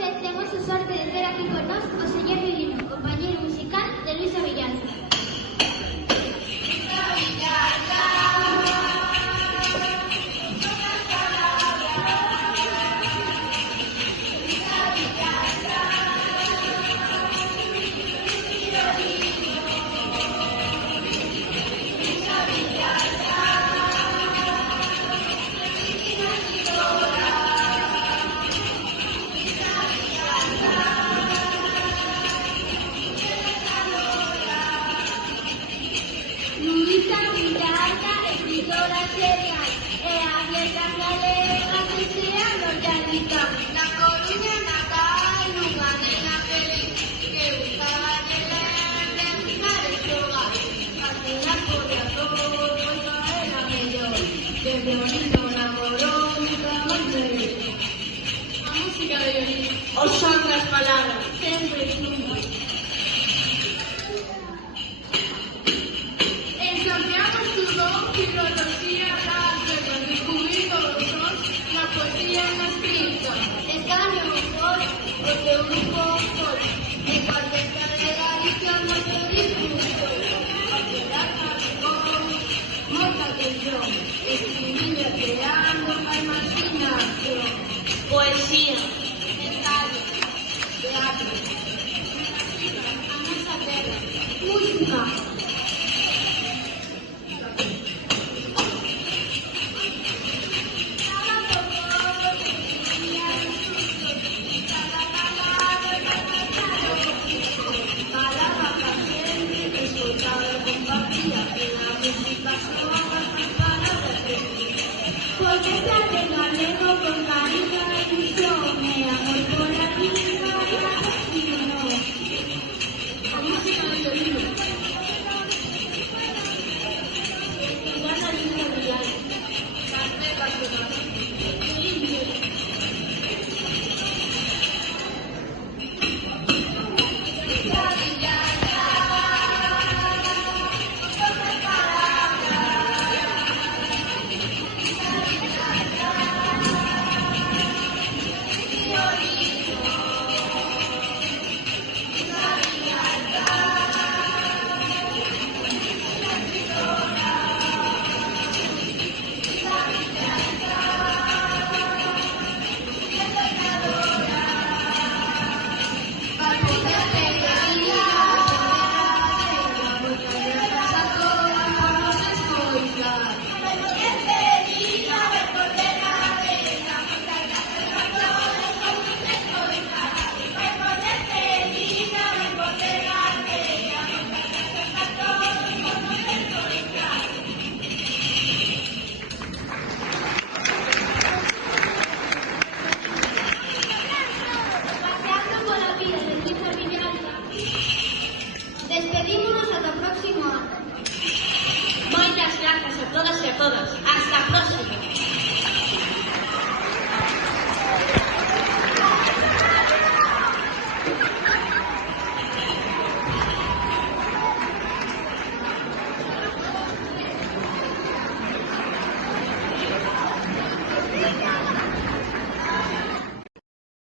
Hoxe temos o sorte de ter aquí con nós o señor Divino, compañeiro musical de Luisa Villalta. Luisa Villalta, escritora serial, e a fiesta galega que sea norteamérica. Na Coruña natal, nunha nena feliz, que gustaba de ler, de buscar e xogar. Asina podía todo, pois era mellor. De violino namorou, nunca máis me vi. A música de violín, o son das palabras, sempre xuntas. Filosofía das letras, descubrindo os sons na poesía e na escrita. Escano vos, o teu grupo fora, e cuarteta de Galicia, moito discurso. A pedata de voz, moita atención, escribindo e creando a imaginación. Poesía, ensayo, teatro, a nosa terra, música. Porque se hace galego con cariño e ilusión, e amor por a vida e a destino. A música de violín. Escribana Luisa Villalta. Cante Barcelona. Violín, violín. Despedímonos ata o próximo ano. Moitas grazas a todas e a todos. Hasta a próxima.